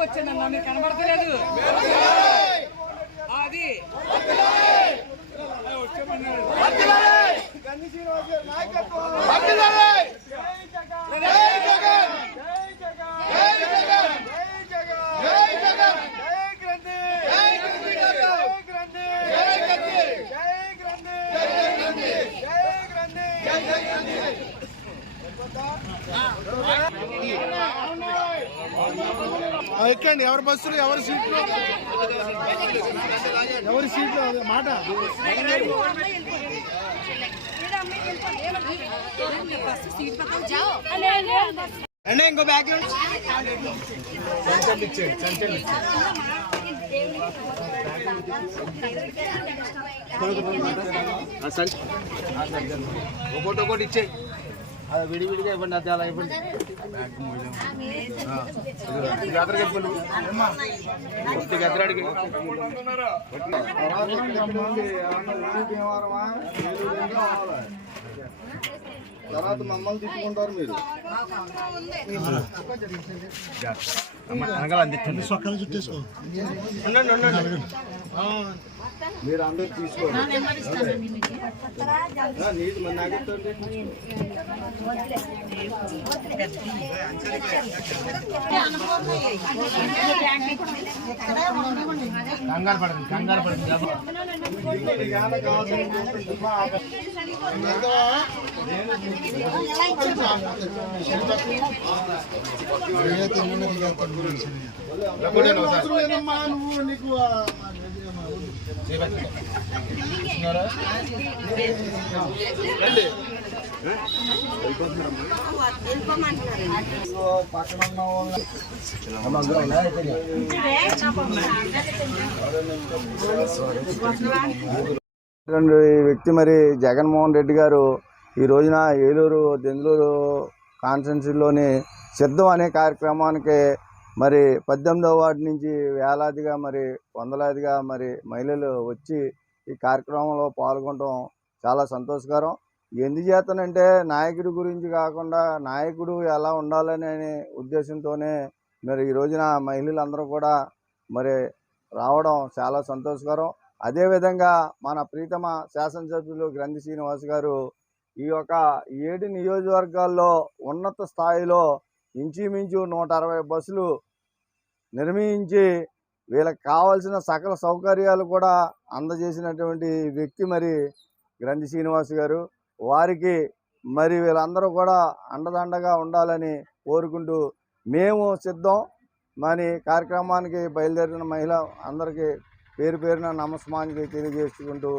వచ్చానన్నా కనబడతలేదు అది ఎక్కండి. ఎవరి బస్సులు ఎవరి సీట్లు మాట అంటే ఇంకో బ్యాగ్ ఒకటి ఇచ్చే అది విడివిడిగా ఇవ్వండి. అది అలా ఇవ్వండి. జాతరకి వెళ్ళిపోయి గద్దరాడికి తర్వాత మమ్మల్ని తిట్టుకుంటారు మీరు. మీరు అందరూ తీసుకోండి. నీది మన నాగెత్తండి. కంగారు పడండి, కంగారు పడండి. నువ్వు నీకు ఈ వ్యక్తి మరి జగన్మోహన్ రెడ్డి గారు ఈ రోజున ఏలూరు దెందులూరు కాన్స్టిట్యున్సీలోని సిద్ధం అనే కార్యక్రమానికి మరి 18వ వార్డు నుంచి వేలాదిగా మరి వందలాదిగా మరి మహిళలు వచ్చి ఈ కార్యక్రమంలో పాల్గొనడం చాలా సంతోషకరం. ఎందుచేతనంటే నాయకుడి గురించి కాకుండా నాయకుడు ఎలా ఉండాలనే ఉద్దేశంతోనే మరి ఈ రోజున మహిళలందరూ కూడా మరి రావడం చాలా సంతోషకరం. అదేవిధంగా మన ప్రీతమ శాసనసభ్యులు గ్రంథి శ్రీనివాస్ గారు ఈ యొక్క 7 నియోజకవర్గాల్లో ఉన్నత స్థాయిలో ఇంచుమించు 160 బస్సులు నిర్మించి వీళ్ళకి కావాల్సిన సకల సౌకర్యాలు కూడా అందజేసినటువంటి వ్యక్తి మరి గ్రంథి శ్రీనివాస్ గారు. వారికి మరి వీళ్ళందరూ కూడా అండదండగా ఉండాలని కోరుకుంటూ మేము సిద్ధం మరి కార్యక్రమానికి బయలుదేరిన మహిళ అందరికీ పేరు పేరున నమస్కారాలు తెలియజేసుకుంటూ